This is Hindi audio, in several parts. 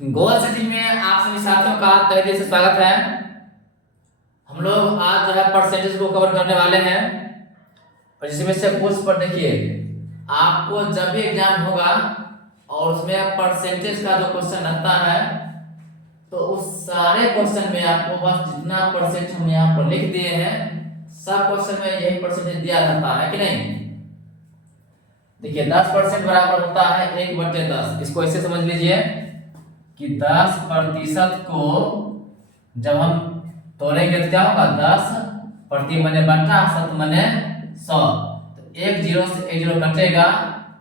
गोल सेटिंग में आप सभी साथियों का तहे दिल से स्वागत है। हम लोग आज जो है परसेंटेज को कवर करने वाले हैं और जिसमें से कुछ पर देखिए, आपको जब भी एग्जाम होगा और उसमें परसेंटेज का जो क्वेश्चन आता है तो उस सारे क्वेश्चन में आपको बस जितना परसेंट हम यहाँ पर लिख दिए हैं सब क्वेश्चन में यही परसेंटेज दिया जाता है कि नहीं। देखिए 10% बराबर होता है 1/10। इसको ऐसे समझ लीजिए कि 10% को जब हम तोड़ेंगे तो क्या होगा, 10 प्रति मने बटा शत मने 100। तो 1 0 से 1 0 कटेगा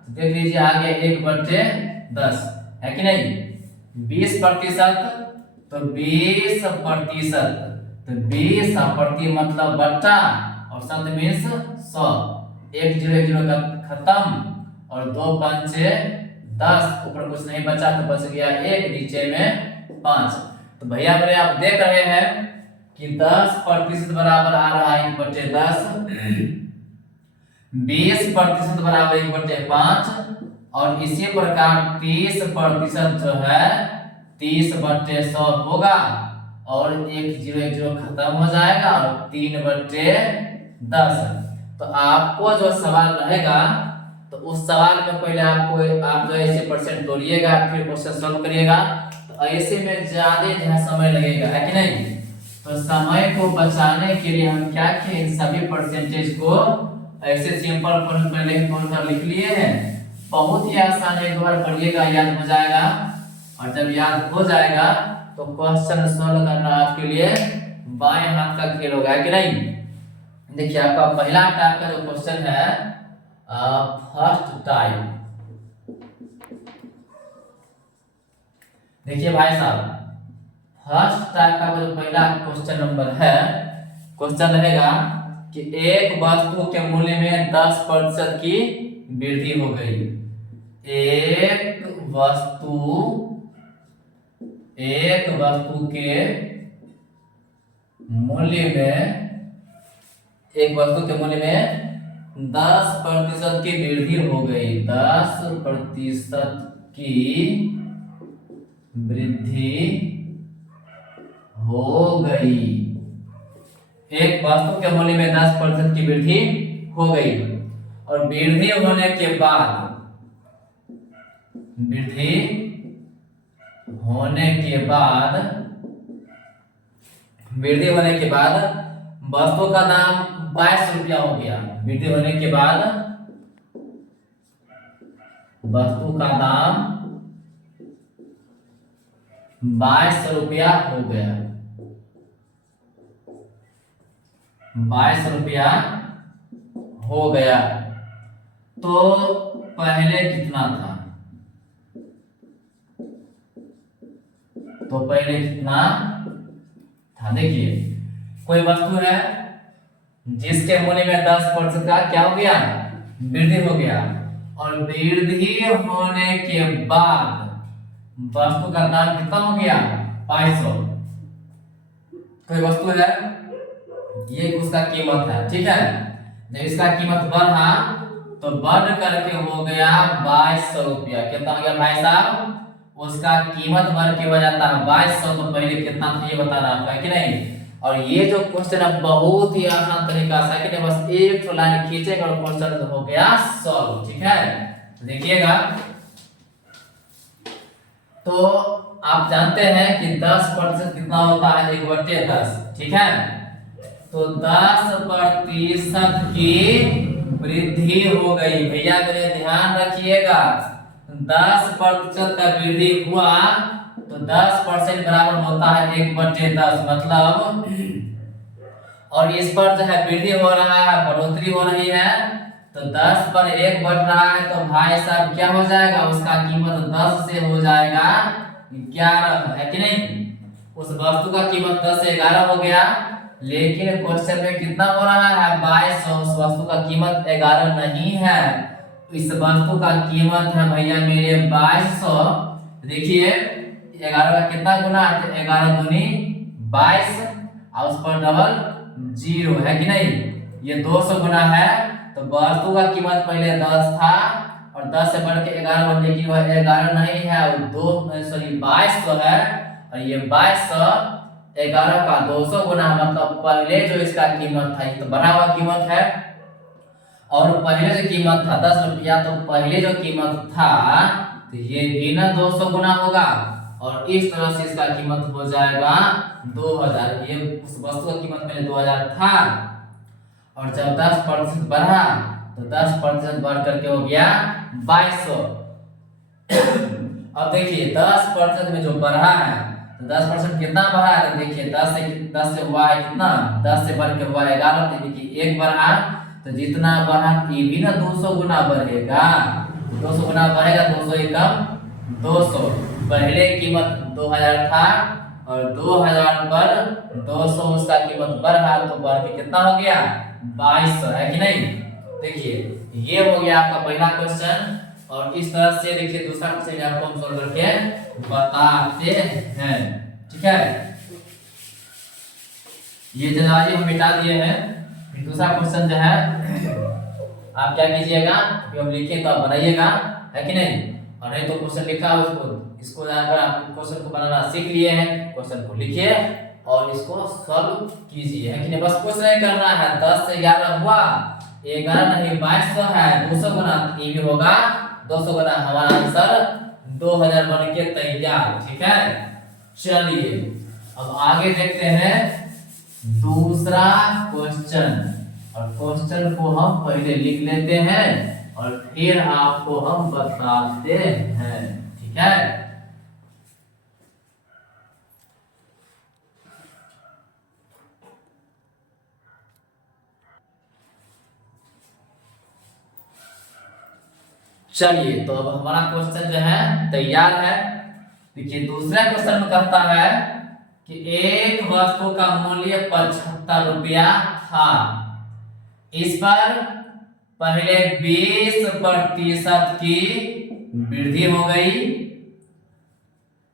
तो देख लीजिए आगे 1/10 है कि नहीं। 20% तो 20%, तो 20 प्रति मतलब बटा और शत मीन्स 100। 1 0 1 0 का खत्म और 2 5 10, ऊपर कुछ नहीं बचा तो बच गया 1, नीचे में 5। तो भैया मेरे आप देख रहे हैं कि 10% बराबर आ रहा है 1/10, 20% बराबर 1/5 और इसी प्रकार 30% जो है 30/100 होगा और 1 0 1 0 खत्म हो जाएगा और 3/10। तो आपको जो सवाल रहेगा तो उस सवाल में पहले आप जो ऐसे परसेंट तोड़िएगा फिर क्वेश्चन सॉल्व करिएगा। तो ऐसे में ज्यादा जो समय लगेगा है कि नहीं। तो समय को बचाने के लिए हम क्या किए, इन सभी परसेंटेज को ऐसे सिंपल फॉर्म पहले तोड़कर लिख लिए हैं। बहुत ही आसान है, एक बार पढ़िएगा याद हो जाएगा और जब याद हो जाएगा तो क्वेश्चन सॉल्व करना आपके लिए बाएं हाथ का खेल होगा कि नहीं। देखिए आपका पहला टाइप का जो क्वेश्चन है फर्स्ट टाइप। देखिए भाई साहब, फर्स्ट टाइप का जो पहला क्वेश्चन नंबर है, क्वेश्चन रहेगा कि एक वस्तु के मूल्य में 10% की वृद्धि हो गई। एक वस्तु के मूल्य में 10% की वृद्धि हो गई। 10% की वृद्धि हो गई। एक वस्तु के मूल्य में 10% की वृद्धि हो गई और वृद्धि होने के बाद वस्तु का दाम 22 रुपया हो गया। वृद्धि होने के बाद वस्तु का दाम 22 रुपया हो गया। 22 रुपया हो गया। तो पहले कितना था, देखिए कोई वस्तु है जिसके मूल्य में 10% का क्या हो गया, वृद्धि हो गया और वृद्धि होने के बाद वस्तु का दाम कितना हो गया, 2200। कोई वस्तु है, ये उसका कीमत है, ठीक है। जब इसका कीमत बढ़ा तो बढ़ करके हो गया 2200 रुपया। कितना हो गया भाई साहब, उसका कीमत बढ़ के हो जाता है 2200। तो पहले कितना था ये बताना आपका कि नहीं। और ये जो क्वेश्चन है बहुत ही आसान तरीका से है कि नहीं, बस एक लाइन खींचेगा और क्वेश्चन हो गया सॉल्व, ठीक है। देखिएगा, तो आप जानते हैं कि 10% कितना होता है, 1/10, ठीक है। तो 10% की वृद्धि हो गई। भैया मेरे ध्यान रखिएगा, 10% का वृद्धि हुआ तो 10% बराबर होता है 1/10 मतलब। और इस पर जो है वृद्धि हो रहा है, बढ़ोतरी हो रही है, तो 10 पर 1 बढ़ रहा है तो भाई साहब क्या हो जाएगा, उसका कीमत 10 से हो जाएगा 11, है कि नहीं। उस वस्तु का कीमत 10 से 11 हो गया, लेकिन क्वेश्चन में कितना हो रहा है, 2200। उस वस्तु का कीमत 11 नहीं है, इस वस्तु का कीमत है भैया मेरे 2200। देखिए 11 का कितना गुना है, 11 दूनी 22 और उस पर डबल 0 है कि नहीं। ये 200 गुना है तो वस्तु का कीमत पहले 10 था और और 10 से बढ़ के 11 बन, लेकिन वह 11 नहीं है, वो 2200 है। और ये 2200 11 का 200 गुना, मतलब पहले जो इसका कीमत था, ये तो बढ़ा हुआ कीमत है, और पहले जो कीमत था 10 रुपया, तो पहले जो कीमत था तो ये भी ना 200 गुना होगा, और इस तरह से इसका कीमत हो जाएगा 2000। ये उस वस्तु का कीमत पहले 2000 था, और जब 10% बढ़ा तो 10% बढ़ करके हो गया 2200। अब देखिए 10% में जो बढ़ा है, तो 10% कितना बढ़ा है, तो देखिए 10 से हुआ है कितना, 10 से बढ़ के हुआ 11, तो देखिए 1 बढ़ा, तो जितना बढ़ा ये भी ना 200 गुना बढ़ेगा, 200 गुना बढ़ेगा, 200 एकम 200। पहले कीमत 2000 था, और 2000 पर 200 उसका कीमत बढ़ा, तो बढ़ के कितना हो गया 2200, है कि नहीं। देखिए ये हो गया आपका पहला क्वेश्चन, और इस तरह से देखिए दूसरा क्वेश्चन आपको हम सॉल्व करके बताते हैं, ठीक है। ये जनरली हम मिटा दिए हैं। फिर दूसरा क्वेश्चन जो है आप क्या कीजिएगा, हम लिखे तो आप बनाइएगा, है कि नहीं, और नहीं तो क्वेश्चन लिखा इसको जाकर आप क्वेश्चन को बनाना सीख लिए हैं, क्वेश्चन को लिखिए और इसको सॉल्व कीजिए, है कि नहीं। बस कुछ नहीं करना है, 10 से 11 हुआ, 11 नहीं 2200 है, 200 गुना ये भी होगा 200 गुना, हमारा आंसर 2000 बन के तैयार, ठीक है। चलिए अब आगे देखते हैं दूसरा क्वेश्चन, और क्वेश्चन को हम पहले लिख लेते हैं और फिर आपको हम बताते हैं, ठीक है। चलिए तो अब हमारा क्वेश्चन जो है तैयार है। देखिए दूसरा क्वेश्चन में कहता है कि एक वस्तु का मूल्य 75 रुपया था, इस पर पहले 20% की वृद्धि हो गई,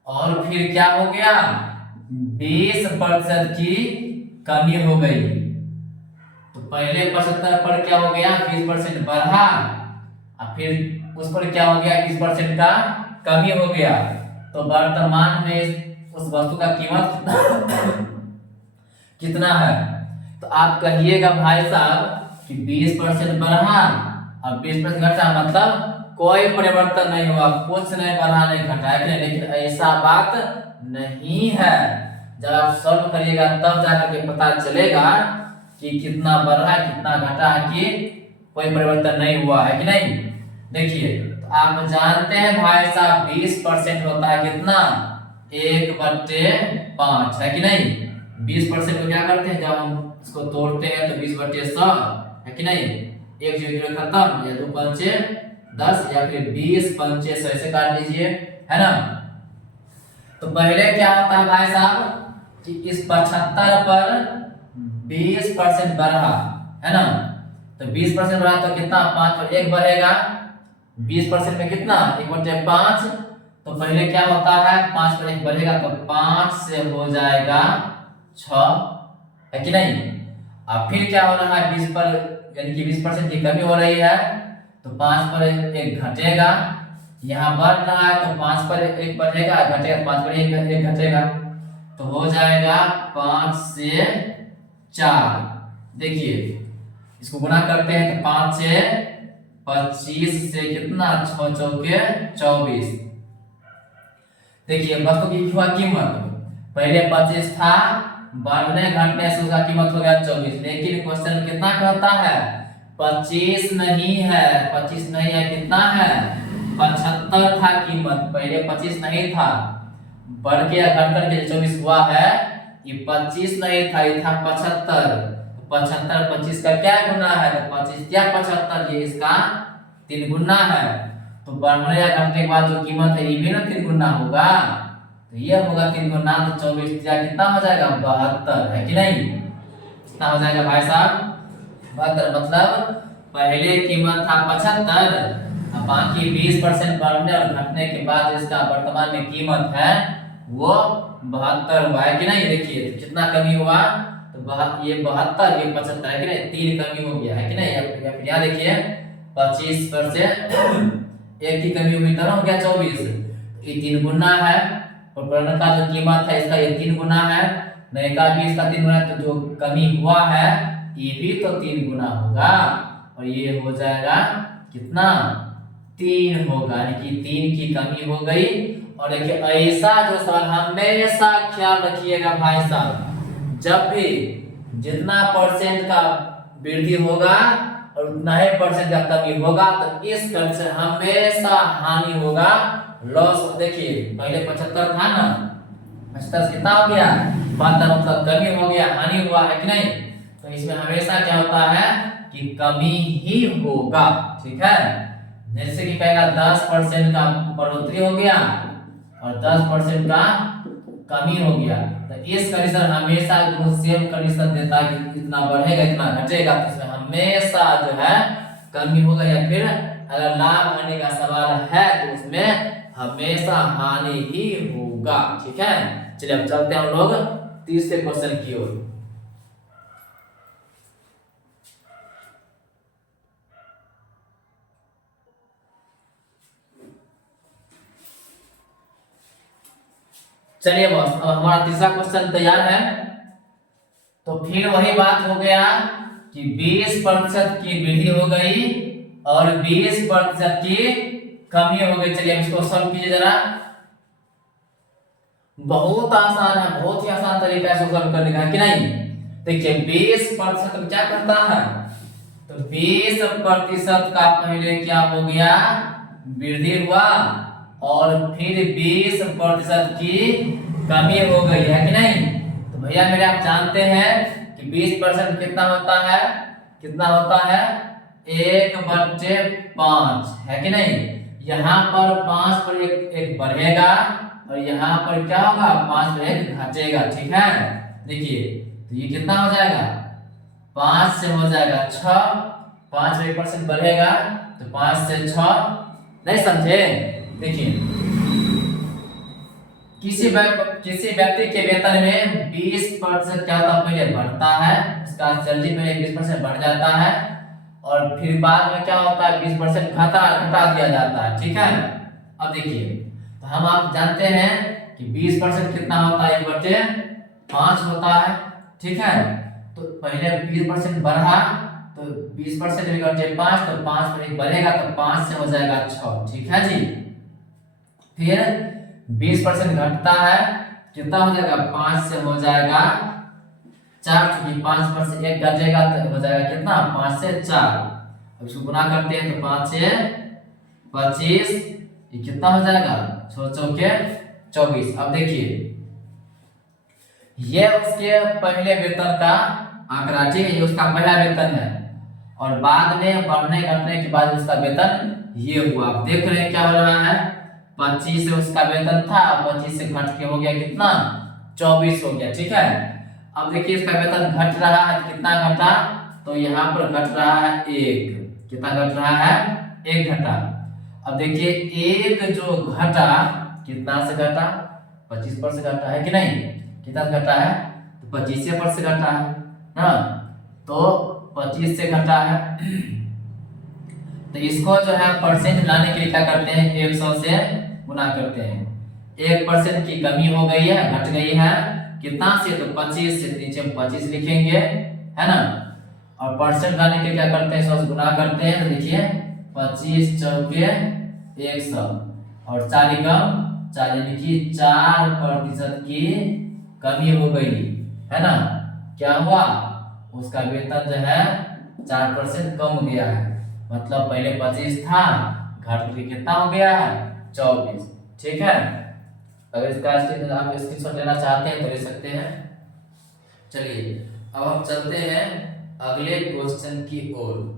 और फिर क्या हो गया 20% की कमी हो गई। तो पहले 75 पर क्या हो गया 20% बढ़ा, और फिर उस पर क्या हो गया 20% का कमी हो गया। तो वर्तमान में उस वस्तु का कीमत कितना है। तो आप कहिएगा भाई साहब कि 20% बढ़ा और 20% घटा, मतलब कोई परिवर्तन नहीं हुआ, कुछ नहीं बढ़ा नहीं घटा, लेकिन ऐसा बात नहीं है। जब आप सॉल्व करिएगा तब जाकर के पता चलेगा कि कितना बढ़ा कितना घटा, कि कोई परिवर्तन नहीं हुआ, है कि नहीं। देखिए तो आप जानते हैं भाई साहब 20% होता है कितना 1/5, है कि नहीं। 20% को क्या करते हैं, जब हम इसको तोड़ते हैं तो 20/100, है कि नहीं। 1 0 खत्म, या 2 पंचे 10, या फिर 20 पंचे 100, ऐसे काट लीजिए, है ना। तो पहले क्या होता है भाई साहब कि इस 75 पर 20% बढ़ा, है ना। तो 20% बढ़ा तो कितना 5 पर 1 बढ़ेगा, 20% में कितना 1/5। तो पहले क्या होता है 5 पर 1 बढ़ेगा, तो 5 से हो जाएगा 6, है कि नहीं। अब फिर क्या हो रहा है 20 पर, यानी कि 20% की कमी हो रही है, तो 5 पर 1 घटेगा, यहाँ बढ़ रहा है तो 5 पर 1 बढ़ेगा, घटेगा 5 पर 1 घटेगा, तो हो जाएगा 5 से 4। देखिए इसको गुना करते हैं तो 5 से 25 से कितना 6 चौके 24। देखिए वस्तु की कीमत पहले 25 था, बढ़ने घटने से उसका कीमत हो गया 24, लेकिन क्वेश्चन कितना कहता है 25 नहीं है, 25 नहीं है, कितना है 75 था कीमत, पहले 25 नहीं था, बढ़ के घट करके 24 हुआ है। ये 25 नहीं था, ये था 75, 75 25 का क्या गुना है, तो 25 क्या 75, ये इसका 3 गुना है। तो बढ़ने या घटने के बाद जो कीमत है ये भी ना 3 गुना होगा, तो ये होगा 3 गुना, तो 24 कितना हो जाएगा 72, है कि नहीं। कितना हो जाएगा भाई साहब 72, मतलब पहले कीमत था 75, अब बाकी 20% बढ़ने और घटने के बाद इसका वर्तमान में कीमत है वो 72 हुआ, है कि नहीं। देखिए तो कितना कमी हुआ, तो ये 72 ये 75, है कि नहीं, 3 कमी हो गया, है कि नहीं। या फिर यहाँ देखिए 25 पर से एक की कमी हुई तो हो गया 24। ये 3 गुना है, और पुराना का जो कीमत है इसका ये 3 गुना है, नए का भी इसका 3 गुना है, तो जो कमी हुआ है ये भी तो 3 गुना होगा, और ये हो जाएगा कितना 3 होगा, यानी कि 3 की कमी हो गई। और देखिए ऐसा जो सवाल हमेशा ख्याल रखिएगा भाई साहब, जब भी जितना परसेंट का वृद्धि होगा और उतना ही परसेंट का कमी होगा, तो इस कंडीशन से हमेशा हानि होगा, लॉस। देखिए पहले 75 था ना, 75 से कितना हो गया 72, मतलब कमी हो गया, हानि हुआ है कि नहीं। तो इसमें हमेशा क्या होता है कि कमी ही होगा, ठीक है। जैसे कि कहेगा 10% का बढ़ोतरी हो गया और 10% का कमी हो गया, तो इस कंडीशन हमेशा सेम कंडीशन देता है कि इतना बढ़ेगा इतना घटेगा, तो इसमें हमेशा जो है कमी होगा। या फिर अगर लाभ हानि का सवाल है तो उसमें हमेशा हानि ही होगा, ठीक है। चलिए अब चलते हैं हम लोग तीसरे क्वेश्चन की ओर। चलिए बॉस, अब हमारा तीसरा क्वेश्चन तैयार है। तो फिर वही बात हो गया कि 20% की वृद्धि हो गई और 20% की कमी हो गई। चलिए इसको सॉल्व कीजिए जरा। बहुत आसान है, बहुत ही आसान तरीका है सॉल्व करने का, है कि नहीं। देखिए 20% क्या करता है, तो 20% का पहले क्या हो गया वृद्धि हुआ, और फिर 20% की कमी हो गई, है कि नहीं। तो भैया मेरे आप जानते हैं कि 20% कितना होता है, कितना होता है 1/5, है कि नहीं। यहाँ पर 5 पर एक बढ़ेगा और यहाँ पर क्या होगा 5 पर एक घटेगा, ठीक है। देखिए तो ये कितना हो जाएगा 5 से हो जाएगा 6, 5 में 1% बढ़ेगा तो 5 से 6, नहीं समझे। देखिए किसी व्यक्ति के वेतन में 20% क्या होता है पहले बढ़ता है, उसका सैलरी पहले 20% बढ़ जाता है, और फिर बाद में क्या होता है 20% घटा दिया जाता है, ठीक है। अब देखिए तो हम आप जानते हैं कि 20% कितना होता है 1/5 होता है, ठीक है। तो पहले 20% बढ़ा तो 20% 1/5, तो 5 पर एक बढ़ेगा तो 5 से हो जाएगा 6, ठीक है जी। फिर 20% घटता है, कितना हो जाएगा 5 से हो जाएगा 4, क्योंकि 5 पर से एक घटेगा तो हो जाएगा कितना 5 से 4। अब इसको गुना करते हैं तो 5 से 25, ये कितना हो जाएगा 6 चौके 24। अब देखिए ये उसके पहले वेतन का आंकड़ा, ठीक है, ये उसका पहला वेतन है, और बाद में बढ़ने घटने के बाद उसका वेतन ये हुआ। आप देख रहे हैं क्या हो रहा है, 25 से उसका वेतन था, 25 से घट के हो गया कितना 24 हो गया, ठीक है। अब देखिए इसका वेतन घट रहा है, कितना घटा, तो यहाँ पर घट रहा है 1, कितना घट रहा है 1 घटा। अब देखिए 1 जो घटा कितना से घटा 25 पर से घटा, है कि नहीं, कितना घटा है तो 25 पर से घटा है ना, तो 25 से घटा है। तो इसको जो है परसेंट लाने के लिए क्या करते हैं 100 से गुना करते हैं। 1% की कमी हो गई है, घट गई है कितना से, तो 25 से, नीचे हम 25 लिखेंगे, है ना। और परसेंट लाने के लिए क्या करते हैं 100 से गुना करते हैं, तो देखिए 25 चौके 100 और 4 कम 4, यानी कि 4% की कमी हो गई, है ना। क्या हुआ उसका वेतन जो है 4% कम गया है, मतलब पहले 25 था घट के कितना हो गया है 24, ठीक है। अगर इसका आप स्क्रीनशॉट लेना चाहते हैं तो ले सकते हैं। चलिए अब हम चलते हैं अगले क्वेश्चन की ओर।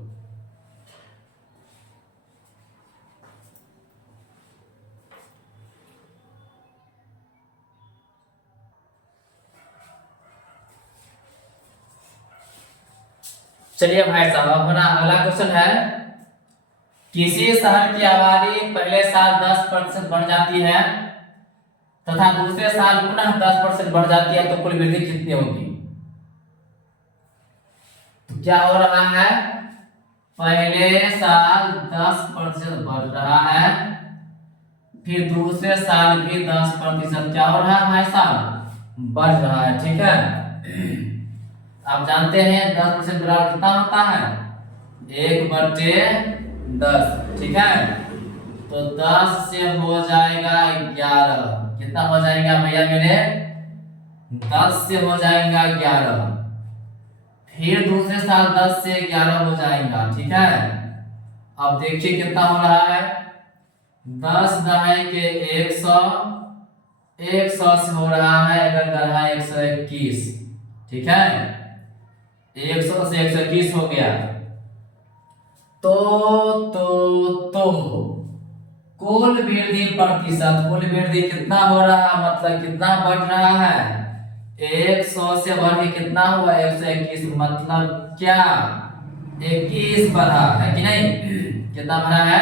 चलिए भाई साहब हमारा अगला क्वेश्चन है, किसी शहर की आबादी पहले साल 10% बढ़ जाती है तथा दूसरे साल पुनः 10% बढ़ जाती है, तो कुल वृद्धि कितनी होगी। तो क्या हो रहा है पहले साल 10% बढ़ रहा है, फिर दूसरे साल भी 10% क्या हो रहा है भाई साहब, बढ़ रहा है। ठीक है, आप जानते हैं 10% बराबर कितना होता है, 1/10। ठीक है, तो 10 से हो जाएगा 11। कितना हो जाएगा भैया मेरे, 10 से हो जाएगा 11। फिर दूसरे साल 10 से 11 हो जाएगा। ठीक है, अब देखिए कितना हो रहा है, 10 दहाई के 100, 100 से हो रहा है अगर गढ़ा 121। ठीक है, 100 से 121 हो गया। तो कुल वृद्धि प्रतिशत, कुल वृद्धि कितना हो रहा, मतलब कितना बढ़ रहा है, 100 से बढ़ के कितना हुआ, 121, मतलब क्या 21 बढ़ा है कि नहीं, कितना बढ़ा है,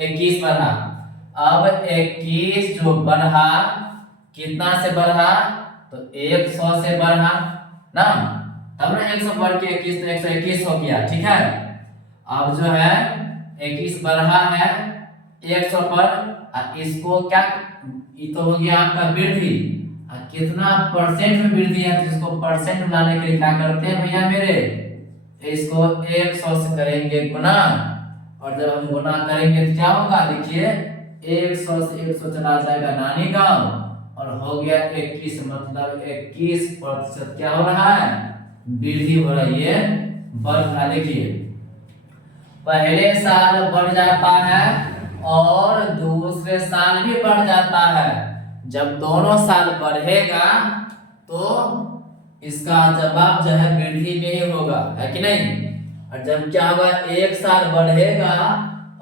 21 बढ़ा। अब 21 जो बढ़ा कितना से बढ़ा, तो 100 से बढ़ा ना, तब ना 100 बढ़ के 21 तो 121 हो गया। ठीक है, अब जो है 21 बढ़ा है 100 पर, इसको क्या, ये तो हो गया आपका वृद्धि, कितना परसेंट में वृद्धि है, तो इसको परसेंट में लाने के लिए क्या करते हैं भैया मेरे, इसको 100 से करेंगे गुना, और जब हम गुना करेंगे तो क्या होगा, देखिए 100 से 100 चला जाएगा नानी गांव, और हो गया 21, मतलब 21% क्या हो रहा है, वृद्धि हो रही है, बढ़ रहा है। देखिए पहले साल बढ़ जाता है और दूसरे साल भी बढ़ जाता है। जब दोनों साल बढ़ेगा तो इसका जवाब जो है वृद्धि में ही होगा, है कि नहीं। और जब क्या होगा, एक साल बढ़ेगा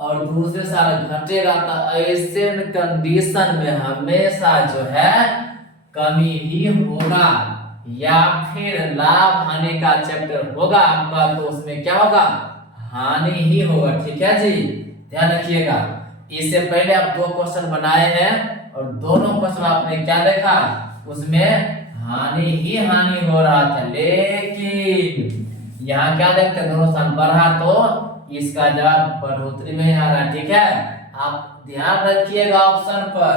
और दूसरे साल घटेगा, तो ऐसे कंडीशन में हमेशा जो है कमी ही होगा, या फिर लाभ हानि का चैप्टर होगा आपका, तो उसमें क्या होगा, हानि ही होगा। ठीक है जी, ध्यान रखिएगा। इससे पहले आप 2 क्वेश्चन बनाए हैं और दोनों क्वेश्चन आपने क्या देखा, उसमें हानि ही हानि हो रहा था, लेकिन यहाँ क्या देखते हैं, दोनों साल बढ़ा तो इसका जवाब बढ़ोतरी में आ रहा है। ठीक है, आप ध्यान रखिएगा ऑप्शन पर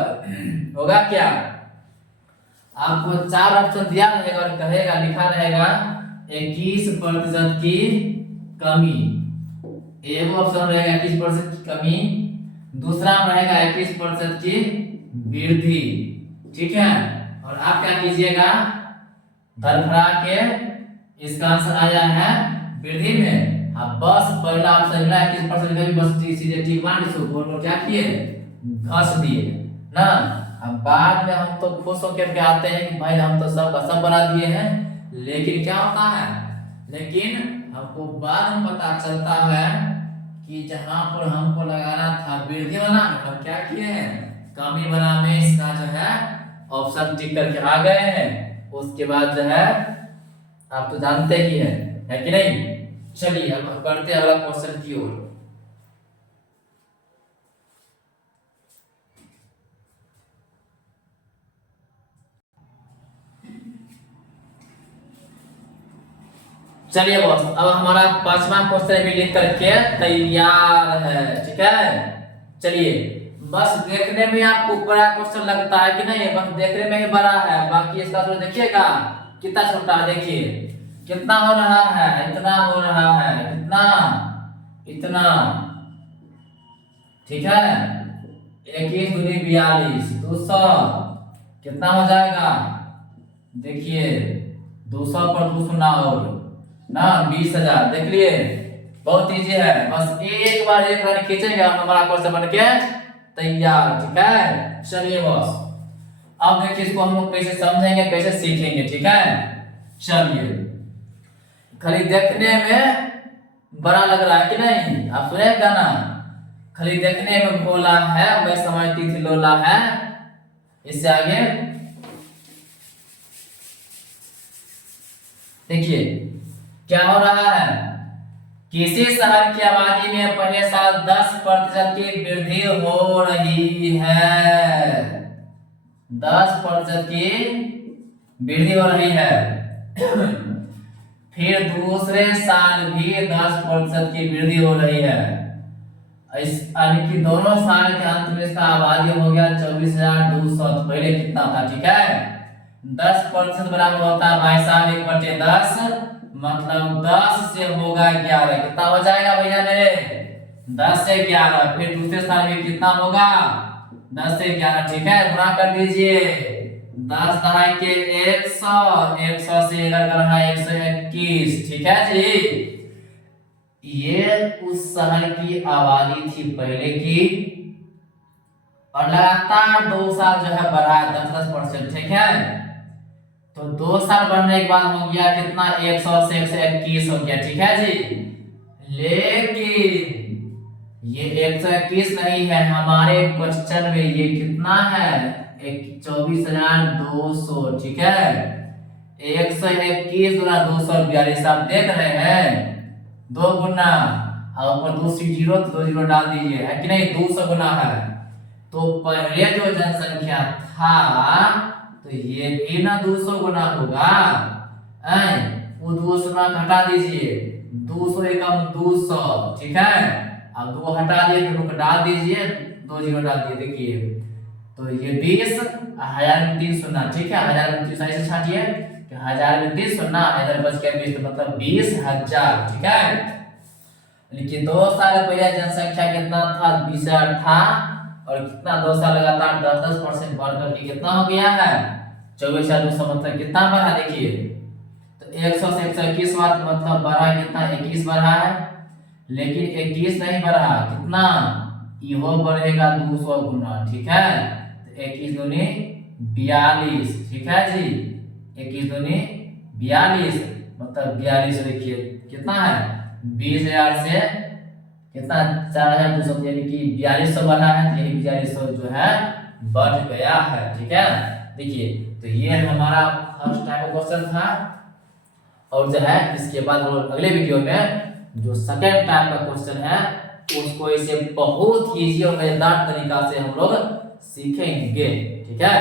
होगा क्या, आपको 4 ऑप्शन दिया रहेगा और कहेगा, लिखा रहेगा 21% की कमी, एक ऑप्शन रहेगा 21% की कमी, दूसरा रहेगा 21% की वृद्धि। ठीक है, और आप क्या कीजिएगा, धरफड़ा के इसका आंसर आया है वृद्धि में, अब बस पहला ऑप्शन मिला 21% का भी बस सीधे टिक मार इसको बोलो क्या किए, घस दिए ना। अब बाद में हम तो खुश होकर के आते हैं कि भाई हम तो सब सब बना दिए हैं, लेकिन क्या होता है, लेकिन हमको बाद में पता चलता है कि जहां पर हमको लगाना था वृद्धि बना, हम क्या किए हैं, कमी बना में इसका जो है ऑप्शन टिक करके आ गए हैं। उसके बाद जो है आप तो जानते ही है कि नहीं। चलिए अब बढ़ते हैं अगला क्वेश्चन की ओर। चलिए बॉस, अब हमारा 5वां क्वेश्चन भी लिख करके तैयार है। ठीक है, चलिए बस देखने में आपको बड़ा क्वेश्चन लगता है कि नहीं, बस देखने में ही बड़ा है, बाकी इसका तो देखिएगा कितना छोटा है। देखिए कितना हो रहा है, इतना हो रहा है, कितना, इतना। ठीक है, 21 दूनी 42, 200 कितना हो जाएगा, देखिए 200 पर 200 ना और ना 20,000। देख लिए, बहुत इजी है, बस एक बार एक लाइन खींचेंगे हमारा क्वेश्चन बन के तैयार। ठीक है, चलिए बॉस अब देखिए इसको हम लोग कैसे समझेंगे, कैसे सीखेंगे। ठीक है, चलिए खाली देखने में बड़ा लग रहा है कि नहीं, आप सुने गाना, खाली देखने में भोला है मैं समझती थी लोला है। इससे आगे देखिए क्या हो रहा है, किसी शहर की आबादी में पहले साल 10% की वृद्धि हो रही है, 10% की वृद्धि हो रही है। फिर दूसरे साल भी 10% की वृद्धि हो रही है। यानी कि दोनों साल के अंत में इसका आबादी हो गया 24,200। तो पहले कितना था, ठीक है, 10% बराबर होता है भाई साहब 1/10, मतलब 10 से होगा 11। कितना हो जाएगा भैया मेरे, 10 से 11। फिर दूसरे साल में कितना होगा, 10 से 11, ठीक है, गुणा कर दीजिए। 10 दहाई के 100, 100 से 121, ठीक है जी। ये उस शहर की आबादी थी पहले की, और लगातार 2 साल जो है बढ़ा है 10%, ठीक है। तो 2 साल बढ़ने के बाद हो गया कितना, 100 से 121 हो गया, ठीक है जी। लेकिन ये 121 नहीं है, हमारे क्वेश्चन में ये कितना है, 24,200, ठीक है। 121 गुना 242 आप देख रहे हैं, 2 गुना और ऊपर 2 जीरो, तो 2 जीरो डाल दीजिए, है कि नहीं, 200 गुना है। तो पहले जो जनसंख्या था तो ये भी ना 200 गुना होगा, वो 200 गुना हटा दीजिए, 200 एकम 200, ठीक है। अब 2 हटा दिए तो डाल दीजिए, 2 जीरो डाल दिए, देखिए तो ये 20, 1000 में 3 शून्य, ठीक है, 1000 में 3 सही से छाटिए, 1000 में 3 शून्य, इधर बच गया 20, तो मतलब 20,000, ठीक है। लेकिन 2 साल पहले जनसंख्या कितना था, 20,000 था, और कितना 2 साल लगातार 10% बढ़ करके कितना हो गया है, 24,200, मतलब कितना बढ़ा, देखिए तो 100 से 121 बात मतलब बढ़ा कितना, 21 बढ़ा है। लेकिन 21 नहीं बढ़ा, कितना, इहो बढ़ेगा 200 गुना, ठीक है। तो 21 दूनी 42, ठीक है जी, 21 दूनी 42, मतलब 42, देखिए कितना है, 20,000 से कितना, 4,200, यानी कि 4200 बढ़ा है, यही 4200 जो है बढ़ गया है, ठीक है। देखिए तो ये हमारा फर्स्ट टाइप का क्वेश्चन था, और जो है इसके बाद हम अगले वीडियो में जो सेकंड टाइप का क्वेश्चन है उसको इसे बहुत इजी और मजेदार तरीका से हम लोग सीखेंगे, ठीक है।